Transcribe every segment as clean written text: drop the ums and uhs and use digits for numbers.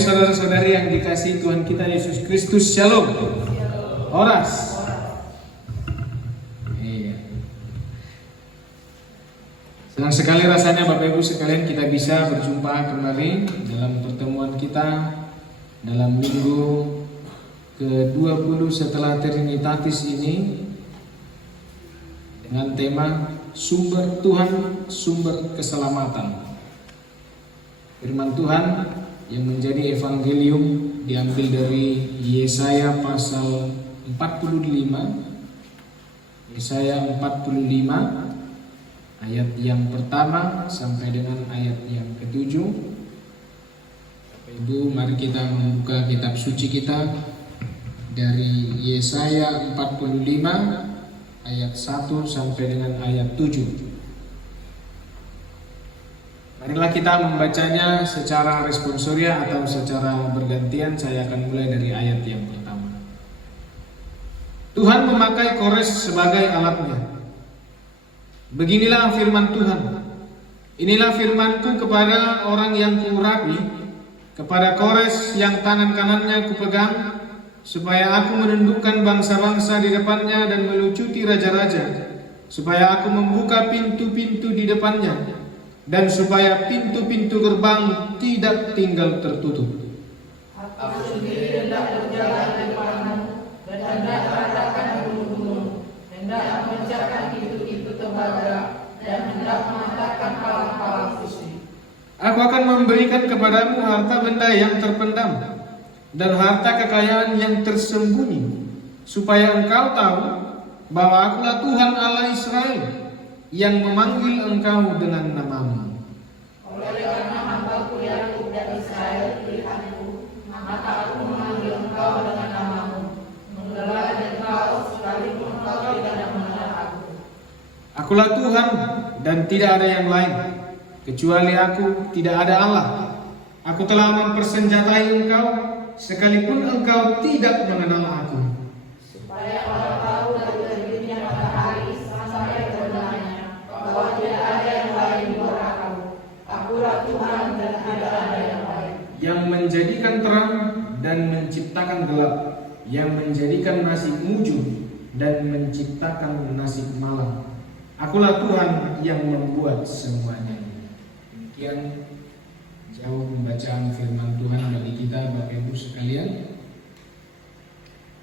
saudara-saudari yang dikasihi Tuhan kita Yesus Kristus, Shalom. Horas. Iya. Senang sekali rasanya Bapak Ibu sekalian kita bisa berjumpa kembali dalam pertemuan kita dalam minggu ke-20 setelah Trinitatis ini dengan tema Sumber Tuhan, Sumber Keselamatan. Firman Tuhan yang menjadi evangelium diambil dari Yesaya pasal 45. Yesaya 45 ayat yang pertama sampai dengan ayat yang ke-7. Bapak Ibu, mari kita membuka kitab suci kita dari Yesaya 45 ayat 1 sampai dengan ayat 7. Marilah kita membacanya secara responsoria atau secara bergantian. Saya akan mulai dari ayat yang pertama. Tuhan memakai Kores sebagai alatnya. Beginilah firman Tuhan. Inilah firmanku kepada orang yang kuurapi, kepada Kores yang tangan kanannya kupegang, supaya aku menundukkan bangsa-bangsa di depannya dan melucuti raja-raja, supaya aku membuka pintu-pintu di depannya, dan supaya pintu-pintu gerbang tidak tinggal tertutup. Aku sendiri hendak berjalan di depanmu, dan hendak meratakan gunung-gunung, hendak memecahkan pintu-pintu tembaga, dan hendak mematahkan palang-palang besi. Aku akan memberikan kepadamu harta benda yang terpendam, dan harta kekayaan yang tersembunyi, supaya engkau tahu bahwa akulah Tuhan Allah Israel, yang memanggil engkau dengan namamu. Oleh karena hambaku Yakub dan Israel pilihanku, maka aku memanggil engkau dengan namamu, menggelar engkau sekalipun engkau tidak mengenal aku. Akulah Tuhan dan tidak ada yang lain. Kecuali aku tidak ada Allah. Aku telah mempersenjatai engkau, sekalipun engkau tidak mengenal aku. Supaya orang tahu dari terbitnya matahari sampai terbenamnya, bahwa tidak ada yang lain di luar aku. Akulah Tuhan dan tidak ada yang lain. Yang menjadikan terang dan menciptakan gelap, yang menjadikan nasib mujur dan menciptakan nasib malam. Akulah Tuhan yang membuat semuanya. Demikian jauh pembacaan firman Tuhan bagi kita Bapak Ibu sekalian.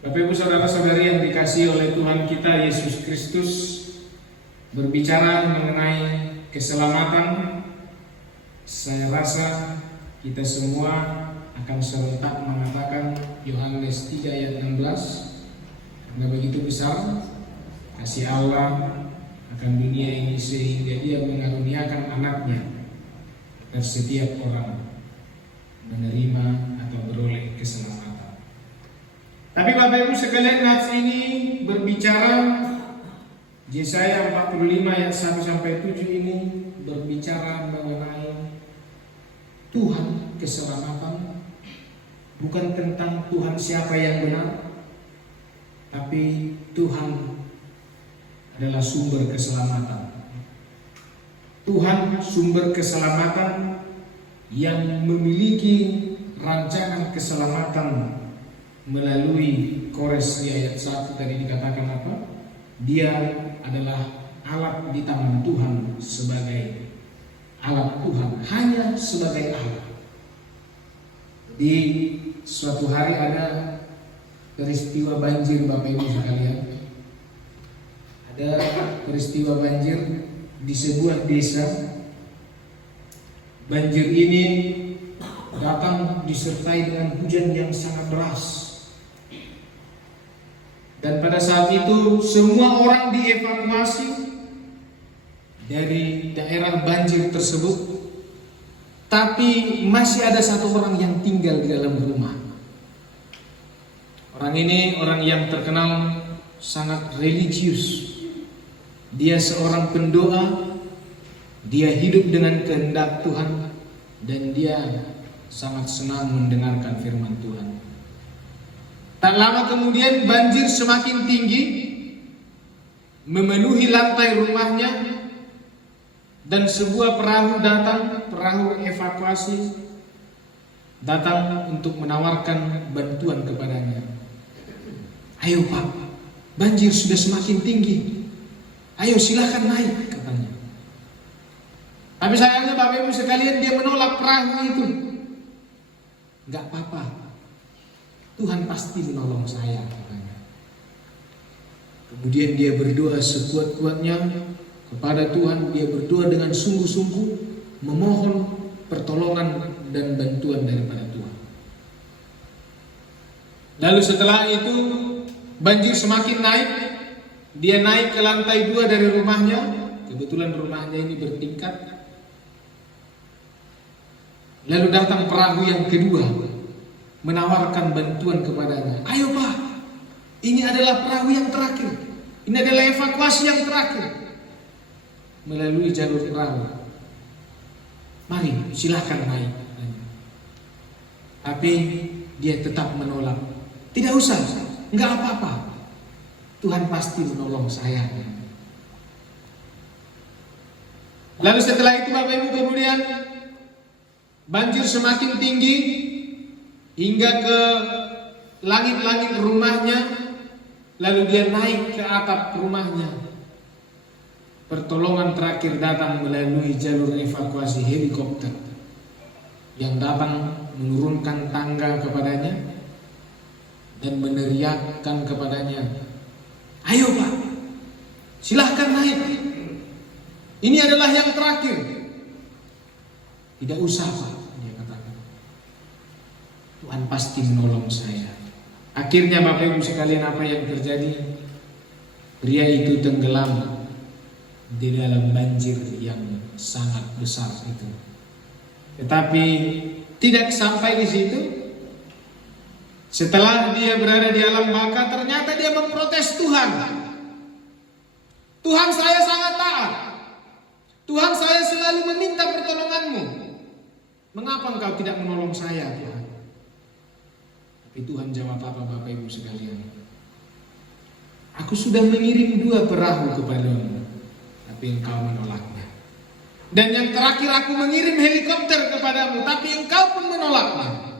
Bapak Ibu saudara-saudari yang dikasihi oleh Tuhan kita Yesus Kristus, berbicara mengenai keselamatan, saya rasa kita semua akan serentak mengatakan Yohanes 3 ayat 16, karena begitu besar kasih Allah akan dunia ini sehingga Dia mengaruniakan anaknya agar setiap orang menerima atau beroleh keselamatan. Tapi Bapak Ibu sekalian, nats ini berbicara, Yesaya 45 ayat 1 sampai 7 ini berbicara mengenai Tuhan keselamatan, bukan tentang Tuhan siapa yang benar, tapi Tuhan adalah sumber keselamatan. Tuhan sumber keselamatan yang memiliki rancangan keselamatan melalui Kores di ayat 1 tadi dikatakan apa? Dia adalah alat di tangan Tuhan sebagai alat Tuhan, hanya sebagai alat. Di suatu hari ada peristiwa banjir Bapak Ibu sekalian. Ada peristiwa banjir di sebuah desa. Banjir ini datang disertai dengan hujan yang sangat deras. Dan pada saat itu semua orang dievakuasi dari daerah banjir tersebut. Tapi masih ada satu orang yang tinggal di dalam rumah. Orang ini orang yang terkenal sangat religius. Dia seorang pendoa. Dia hidup dengan kehendak Tuhan, dan dia sangat senang mendengarkan firman Tuhan. Tak lama kemudian banjir semakin tinggi, memenuhi lantai rumahnya, dan sebuah perahu datang, perahu evakuasi, datang untuk menawarkan bantuan kepadanya. Ayo Pak, banjir sudah semakin tinggi. Ayo silahkan naik, katanya. Tapi sayangnya Bapak Ibu sekalian, dia menolak perahu itu. Gak apa-apa, Tuhan pasti menolong saya, katanya. Kemudian dia berdoa sekuat-kuatnya kepada Tuhan. Dia berdoa dengan sungguh-sungguh, memohon pertolongan dan bantuan daripada Tuhan. Lalu setelah itu banjir semakin naik. Dia naik ke lantai 2 dari rumahnya. Kebetulan rumahnya ini bertingkat. Lalu datang perahu yang kedua, menawarkan bantuan kepadanya. Ayo Pak, ini adalah perahu yang terakhir. Ini adalah evakuasi yang terakhir. Melalui jalur perahu. Mari silahkan naik. Tapi dia tetap menolak. Tidak usah, enggak apa-apa. Tuhan pasti menolong saya. Lalu setelah itu Bapak Ibu, kemudian banjir semakin tinggi hingga ke langit-langit rumahnya. Lalu dia naik ke atap rumahnya. Pertolongan terakhir datang melalui jalur evakuasi helikopter yang datang menurunkan tangga kepadanya dan meneriakkan kepadanya, ayo Pak, silahkan naik. Ini adalah yang terakhir. Tidak usah Pak, dia katakan. Tuhan pasti menolong saya. Akhirnya Bapak Ibu sekalian, apa yang terjadi? Pria itu tenggelam di dalam banjir yang sangat besar itu. Tetapi tidak sampai di situ. Setelah dia berada di alam baka, ternyata dia memprotes Tuhan. Tuhan, saya sangat taat. Tuhan, saya selalu meminta pertolongan-Mu. Mengapa Engkau tidak menolong saya, Tuhan? Tapi Tuhan jawab apa, Bapak Ibu sekalian? Aku sudah mengirim 2 perahu kepadamu, tapi engkau menolaknya. Dan yang terakhir aku mengirim helikopter kepadamu, tapi engkau pun menolaknya.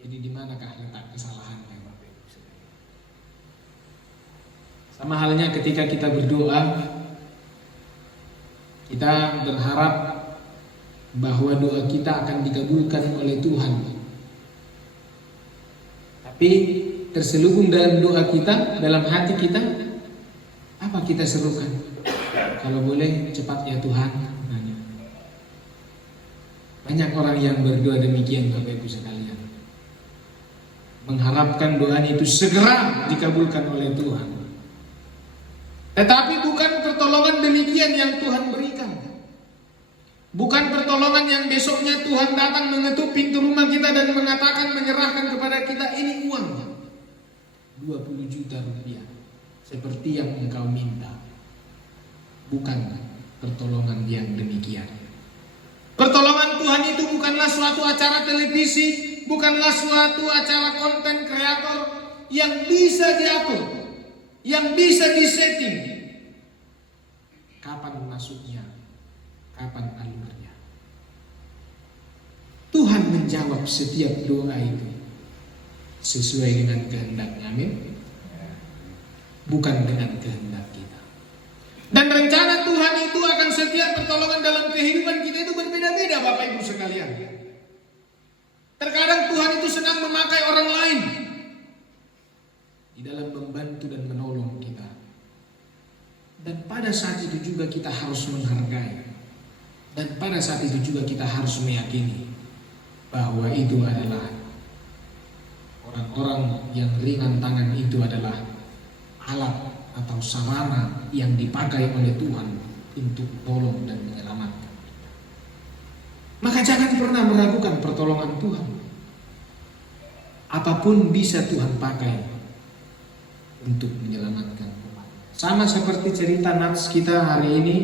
Jadi di manakah letak kesalahannya, Bapak Ibu sekalian? Sama halnya ketika kita berdoa, kita berharap bahwa doa kita akan dikabulkan oleh Tuhan. Tapi terselubung dalam doa kita, dalam hati kita, apa kita serukan? Kalau boleh cepat ya Tuhan. Banyak orang yang berdoa demikian, Bapak Ibu sekalian, mengharapkan doanya itu segera dikabulkan oleh Tuhan. Tetapi bukan pertolongan demikian yang Tuhan berikan. Bukan pertolongan yang besoknya Tuhan datang mengetuk pintu rumah kita dan mengatakan, menyerahkan kepada kita, ini uang 20 juta rupiah seperti yang engkau minta. Bukan pertolongan yang demikian. Pertolongan Tuhan itu bukanlah suatu acara televisi, bukanlah suatu acara konten kreator yang bisa diatur, yang bisa disetting. Kapan masuknya, kapan alurnya. Tuhan menjawab setiap doa itu sesuai dengan kehendaknya, amin. Bukan dengan kehendak kita. Dan rencana Tuhan itu akan setiap pertolongan dalam kehidupan kita itu berbeda-beda, Bapak Ibu sekalian. Terkadang Tuhan itu senang memakai orang lain di dalam membantu dan menolong kita. Dan pada saat itu juga kita harus menghargai. Dan pada saat itu juga kita harus meyakini bahwa itu adalah orang-orang yang ringan tangan, itu adalah alat atau sarana yang dipakai oleh Tuhan untuk tolong dan menyelamatkan. Maka jangan pernah meragukan pertolongan Tuhan. Apapun bisa Tuhan pakai untuk menyelamatkan umat. Sama seperti cerita nats kita hari ini.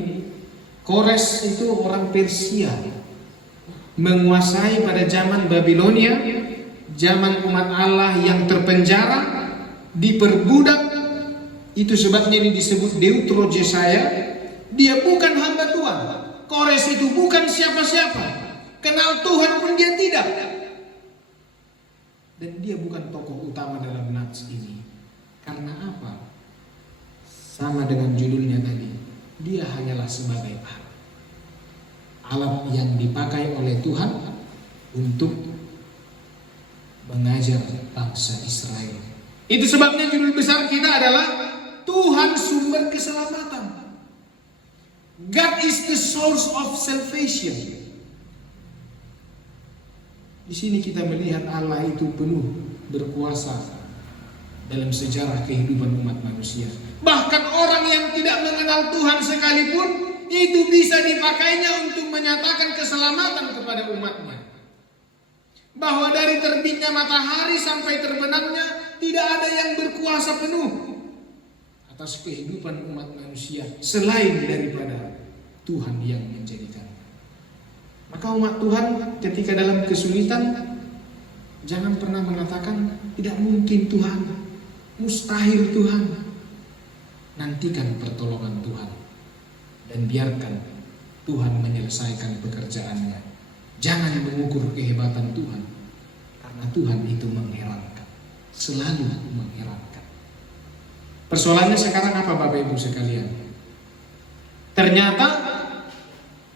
Kores itu orang Persia, menguasai pada zaman Babilonia, zaman umat Allah yang terpenjara, diperbudak. Itu sebabnya ini disebut Deutero Jesaya. Dia bukan hamba Tuhan. Kores itu bukan siapa-siapa. kenal Tuhan pun dia tidak. Dan dia bukan tokoh utama dalam nats ini. Karena apa? Sama dengan judulnya tadi, dia hanyalah sebagai alat. Alat yang dipakai oleh Tuhan untuk mengajar bangsa Israel. Itu sebabnya judul besar kita adalah Tuhan sumber keselamatan. God is the source of salvation. Di sini kita melihat Allah itu penuh berkuasa dalam sejarah kehidupan umat manusia. Bahkan orang yang tidak mengenal Tuhan sekalipun itu bisa dipakainya untuk menyatakan keselamatan kepada umatnya. Bahwa dari terbitnya matahari sampai terbenamnya tidak ada yang berkuasa penuh atas kehidupan umat manusia selain daripada Tuhan yang menjadikan. Maka umat Tuhan ketika dalam kesulitan jangan pernah mengatakan tidak mungkin Tuhan, mustahil Tuhan. Nantikan pertolongan Tuhan dan biarkan Tuhan menyelesaikan pekerjaannya. Jangan mengukur kehebatan Tuhan, karena Tuhan itu mengherankan, selalu mengherankan. Persoalannya sekarang apa Bapak Ibu sekalian? Ternyata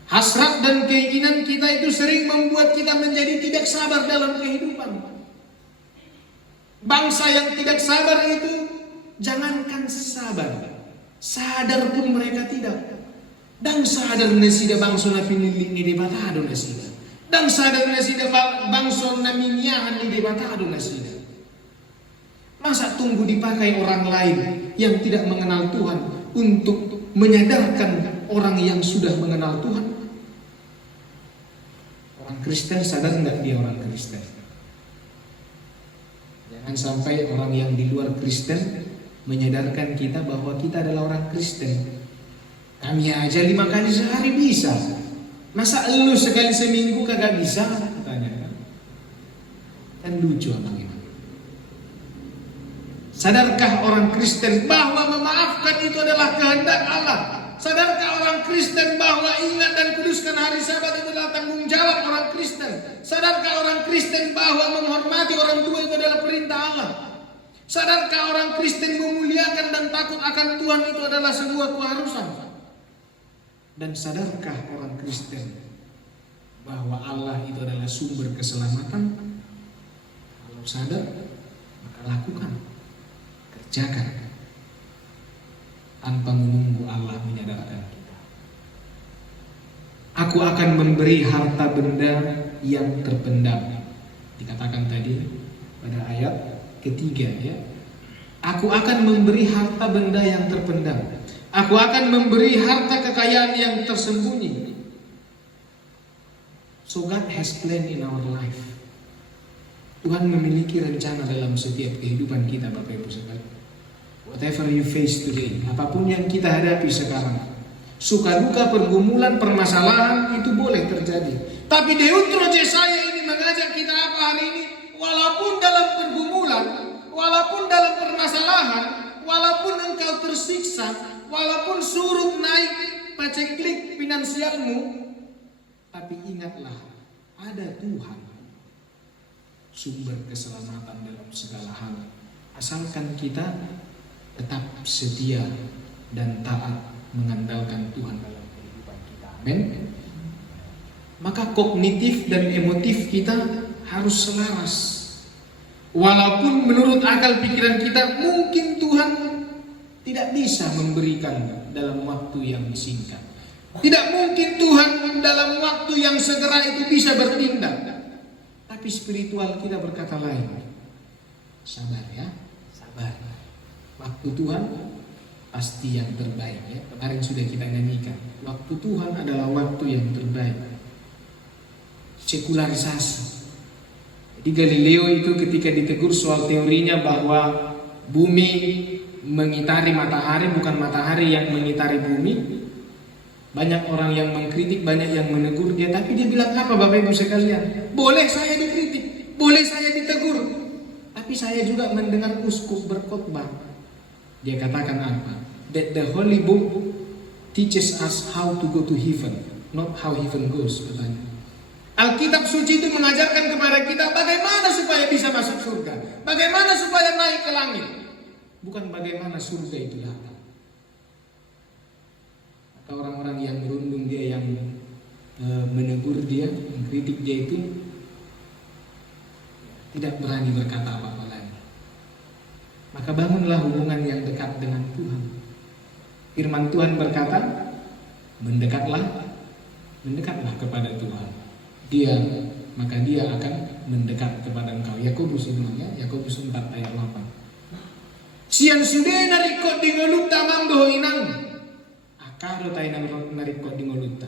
hasrat dan keinginan kita itu sering membuat kita menjadi tidak sabar dalam kehidupan. Bangsa yang tidak sabar itu jangankan sabar, sadar pun mereka tidak. Dan sadar nasida bangsa na piniling ni debatado nasida. Dan sadar nasida bangsa na minyahan ni debatado nasida. Masa tunggu dipakai orang lain yang tidak mengenal Tuhan untuk menyadarkan orang yang sudah mengenal Tuhan? Orang Kristen sadar enggak dia orang Kristen? Jangan sampai orang yang di luar Kristen menyadarkan kita bahwa kita adalah orang Kristen. Kami aja 5 kali sehari bisa. Masa lu sekali seminggu kagak bisa? Tanya kan lucu apa gimana? Sadarkah orang Kristen bahwa memaafkan itu adalah kehendak Allah? Sadarkah orang Kristen bahwa ingat dan kuduskan hari Sabat itu adalah tanggung jawab orang Kristen? Sadarkah orang Kristen bahwa menghormati orang tua itu adalah perintah Allah? Sadarkah orang Kristen memuliakan dan takut akan Tuhan itu adalah sebuah keharusan? Dan sadarkah orang Kristen bahwa Allah itu adalah sumber keselamatan? Kalau sadar, maka lakukan, kerjakan, tanpa menunggu Allah menyadarkan kita. Aku akan memberi harta benda yang terpendam. Dikatakan tadi pada ayat ketiga ya. Aku akan memberi harta benda yang terpendam. Aku akan memberi harta kekayaan yang tersembunyi. So God has plan in our life. Tuhan memiliki rencana dalam setiap kehidupan kita Bapak Ibu sekalian. Whatever you face today, apapun yang kita hadapi sekarang, suka duka, pergumulan, permasalahan itu boleh terjadi. Tapi Deutero Yesaya ini mengajak kita apa hari ini? Walaupun dalam pergumulan, walaupun dalam permasalahan, walaupun engkau tersiksa, walaupun surut naik paceklik finansialmu, tapi ingatlah ada Tuhan, sumber keselamatan dalam segala hal. Asalkan kita tetap setia dan taat mengandalkan Tuhan dalam kehidupan kita. Amin. Maka kognitif dan emotif kita harus selaras. Walaupun menurut akal pikiran kita mungkin Tuhan tidak bisa memberikan dalam waktu yang singkat. Tidak mungkin Tuhan dalam waktu yang segera itu bisa bertindak. Tapi spiritual kita berkata lain. Sabar ya, sabar. Waktu Tuhan pasti yang terbaik ya. Kemarin sudah kita nyanyikan. Waktu Tuhan adalah waktu yang terbaik. Sekularisasi. Jadi Galileo itu ketika ditegur soal teorinya bahwa bumi mengitari matahari, bukan matahari yang mengitari bumi. Banyak orang yang mengkritik, banyak yang menegur dia. Tapi dia bilang apa Bapak Ibu sekalian? Boleh saya dikritik, boleh saya ditegur, tapi saya juga mendengar uskup berkhotbah. Dia katakan apa? That the Holy Book teaches us how to go to heaven, not how heaven goes, katanya. Alkitab suci itu mengajarkan kepada kita bagaimana supaya bisa masuk surga, bagaimana supaya naik ke langit, bukan bagaimana surga itu datang. Maka orang-orang yang merundung dia, yang menegur dia, mengkritik dia itu tidak berani berkata apa-apa lagi. Maka bangunlah hubungan yang dekat dengan Tuhan. Firman Tuhan berkata, mendekatlah kepada Tuhan. Maka dia akan mendekat kepada engkau. Yakobus itu namanya, Yakobus 4 ayat 8. Sian sude narikot di ngolutta mangdo inang. Akaro tay narikot di ngolutta.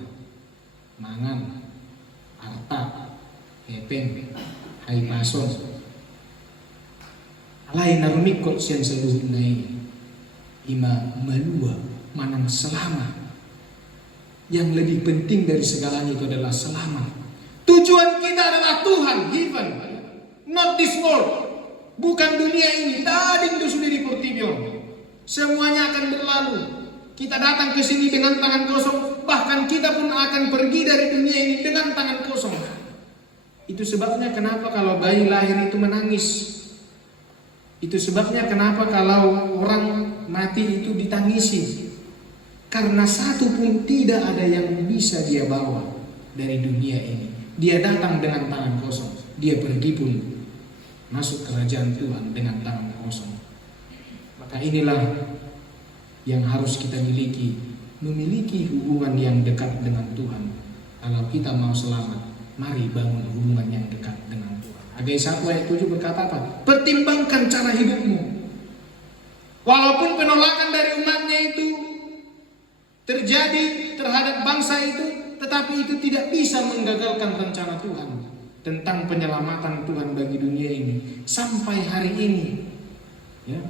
Mangan, arta, hepeng, hai pason. Alai narumikot sian seluruh nai. Ima malua manang selamat. Yang lebih penting dari segalanya itu adalah selamat. Tujuan kita adalah Tuhan, heaven, not this world. Bukan dunia ini. Tadi itu sudah dipertibio. Semuanya akan berlalu. Kita datang ke sini dengan tangan kosong, bahkan kita pun akan pergi dari dunia ini dengan tangan kosong. Itu sebabnya kenapa kalau bayi lahir itu menangis. Itu sebabnya kenapa kalau orang mati itu ditangisi. Karena satu pun tidak ada yang bisa dia bawa dari dunia ini. Dia datang dengan tangan kosong. Dia pergi pun masuk kerajaan Tuhan dengan tangan kosong. Maka inilah yang harus kita miliki. Memiliki hubungan yang dekat dengan Tuhan. Kalau kita mau selamat, mari bangun hubungan yang dekat dengan Tuhan. Hagai 1 ayat 7 berkata apa? Pertimbangkan cara hidupmu. Walaupun penolakan dari umatnya itu terjadi terhadap bangsa itu, tetapi itu tidak bisa menggagalkan rencana Tuhan tentang penyelamatan Tuhan bagi dunia ini. Sampai hari ini, ya,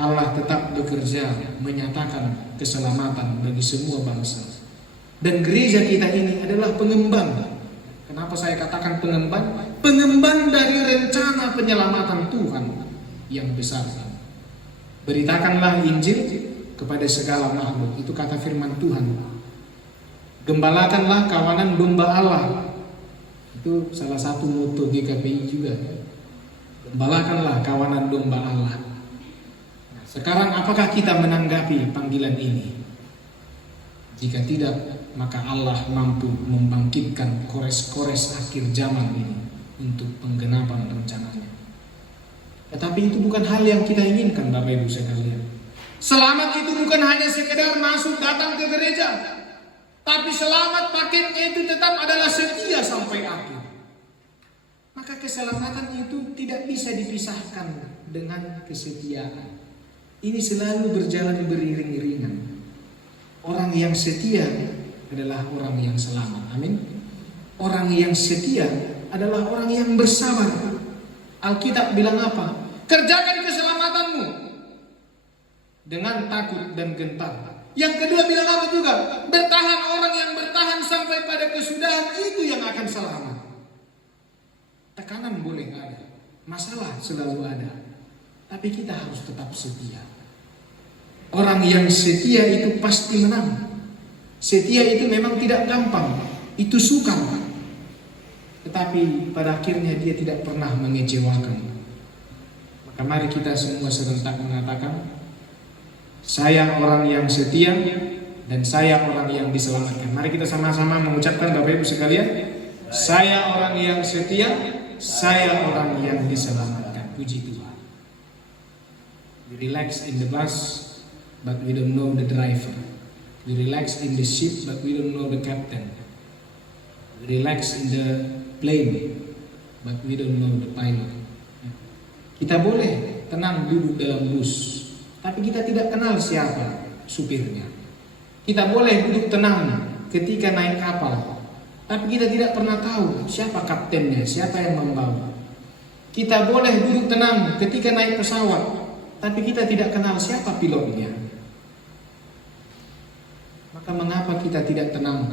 Allah tetap bekerja menyatakan keselamatan bagi semua bangsa. Dan gereja kita ini adalah pengemban. Kenapa saya katakan pengemban? Pengemban dari rencana penyelamatan Tuhan yang besar. Beritakanlah Injil kepada segala makhluk. Itu kata firman Tuhan. Gembalakanlah kawanan domba Allah. Itu salah satu moto GKPI juga. Gembalakanlah kawanan domba Allah. Nah, sekarang apakah kita menanggapi panggilan ini? Jika tidak, maka Allah mampu membangkitkan kores-kores akhir zaman ini untuk penggenapan rencananya. Tetapi itu bukan hal yang kita inginkan, Bapak Ibu sekalian. Selamat itu bukan hanya sekedar masuk datang ke gereja, tapi selamat paketnya itu tetap adalah setia sampai akhir. Maka keselamatan itu tidak bisa dipisahkan dengan kesetiaan. Ini selalu berjalan beriring-iringan. Orang yang setia adalah orang yang selamat. Amin. Orang yang setia adalah orang yang bersabar. Alkitab bilang apa? Kerjakan keselamatanmu dengan takut dan gentar. Yang kedua bilang apa juga? Bertahan, orang yang bertahan sampai pada kesudahan itu yang akan selamat. Tekanan boleh ada, masalah selalu ada, tapi kita harus tetap setia. Orang yang setia itu pasti menang. Setia itu memang tidak gampang, itu sukar, tetapi pada akhirnya dia tidak pernah mengecewakan. Maka mari kita semua serentak mengatakan, saya orang yang setia dan saya orang yang diselamatkan. Mari kita sama-sama mengucapkan, Bapak Ibu sekalian, saya orang yang setia, saya orang yang diselamatkan. Puji Tuhan. We relax in the bus, but we don't know the driver. We relax in the ship, but we don't know the captain. We relax in the plane, but we don't know the pilot. Kita boleh tenang duduk dalam bus, tapi kita tidak kenal siapa supirnya. Kita boleh duduk tenang ketika naik kapal, tapi kita tidak pernah tahu siapa kaptennya, siapa yang membawa. Kita boleh duduk tenang ketika naik pesawat, tapi kita tidak kenal siapa pilotnya. Maka mengapa kita tidak tenang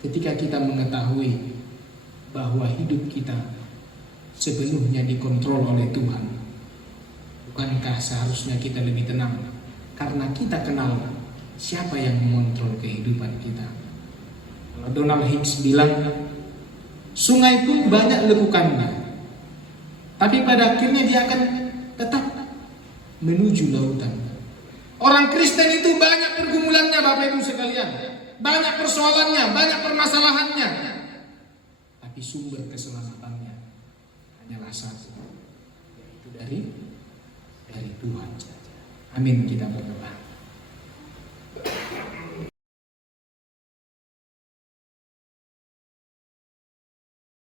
ketika kita mengetahui bahwa hidup kita sepenuhnya dikontrol oleh Tuhan? Bukankah seharusnya kita lebih tenang karena kita kenal siapa yang mengontrol kehidupan kita? Donald Hicks bilang, sungai pun banyak lekukannya, tapi pada akhirnya dia akan tetap menuju lautan. Orang Kristen itu banyak pergumulannya Bapak Ibu sekalian, banyak persoalannya, banyak permasalahannya, tapi sumber keselamatannya hanyalah satu, yaitu dari Tuhan saja. Amin, kita berdoa.